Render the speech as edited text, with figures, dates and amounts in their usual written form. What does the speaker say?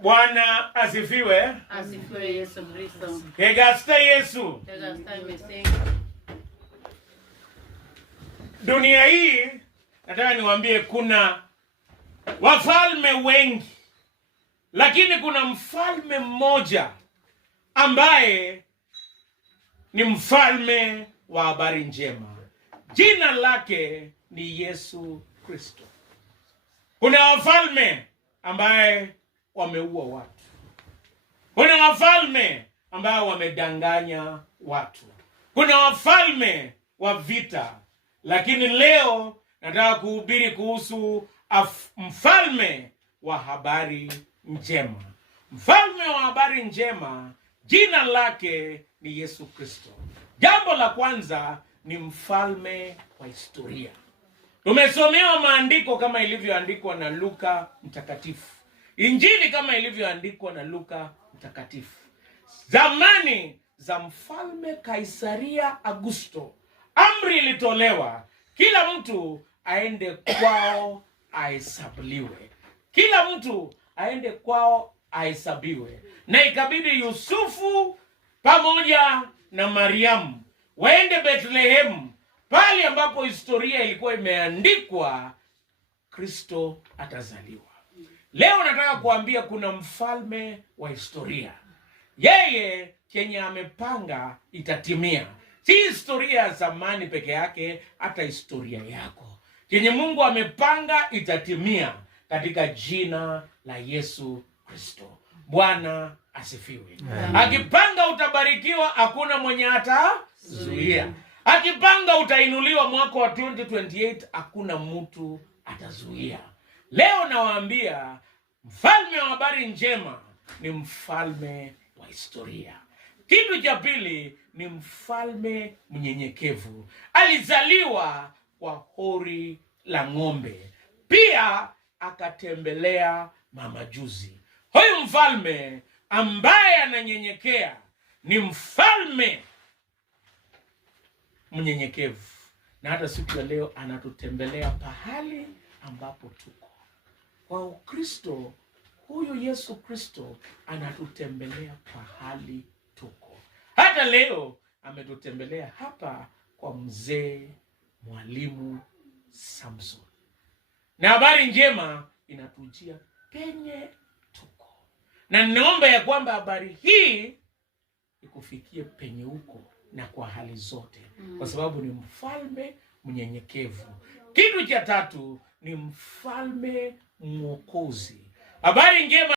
Bwana asifiwe. Asifiwe Yesu Kristo. Kegasta Yesu. Kegasta Messi. Dunia hii nataka niwaambie kuna wafalme wengi, lakini kuna mfalme mmoja ambaye ni mfalme wa habari njema. Jina lake ni Yesu Kristo. Kuna wafalme ambaye wameua watu. Kuna wafalme ambao wamedanganya watu. Kuna wafalme wa vita. Lakini leo nataka kuhubiri kuhusu mfalme wa habari njema. Mfalme wa habari njema, jina lake ni Yesu Kristo. Jambo la kwanza ni mfalme wa historia. Tumesomewa maandiko kama ilivyoandikwa na Luka mtakatifu. Injili kama ilivyoandikwa na Luka mtakatifu. Zamani za mfalme Kaisaria Augusto, amri ilitolewa kila mtu aende kwao ahesabiwe. Kila mtu aende kwao ahesabiwe. Na ikabidi Yusufu pamoja na Mariamu waende Bethlehem, pale ambapo historia ilikuwa imeandikwa Kristo atazaliwa. Leo nataka kuambia kuna mfalme wa historia. Yeye kenye amepanga itatimia. Si historia ya zamani peke yake, hata historia yako. Kenye Mungu amepanga itatimia katika jina la Yesu Kristo. Bwana asifiwe. Akipanga utabarikiwa, hakuna mwenye atazuia. Akipanga utainuliwa mwaka wa 2028, hakuna mtu atazuia. Leo nawaambia mfalme wa habari njema ni mfalme wa historia. Kitu cha pili ni mfalme mnyenyekevu. Alizaliwa kwa hori la ng'ombe. Pia akatembelea mamajuzi. Huyu mfalme ambaye ananyenyekea ni mfalme mnyenyekevu. Na hata siku ya leo anatutembelea pahali ambapo tuko. Kwa Ukristo, huyu Yesu Kristo anatutembelea pahali tuko. Hata leo ametutembelea hapa kwa mzee Mwalimu Samson. Na habari njema inatujia penye tuko. Na naomba ya kwamba habari hii ikufikie penye uko na kwa hali zote. Kwa sababu ni mfalme mnyenyekevu. Kitu cha tatu ni mfalme mwokozi. Habari njema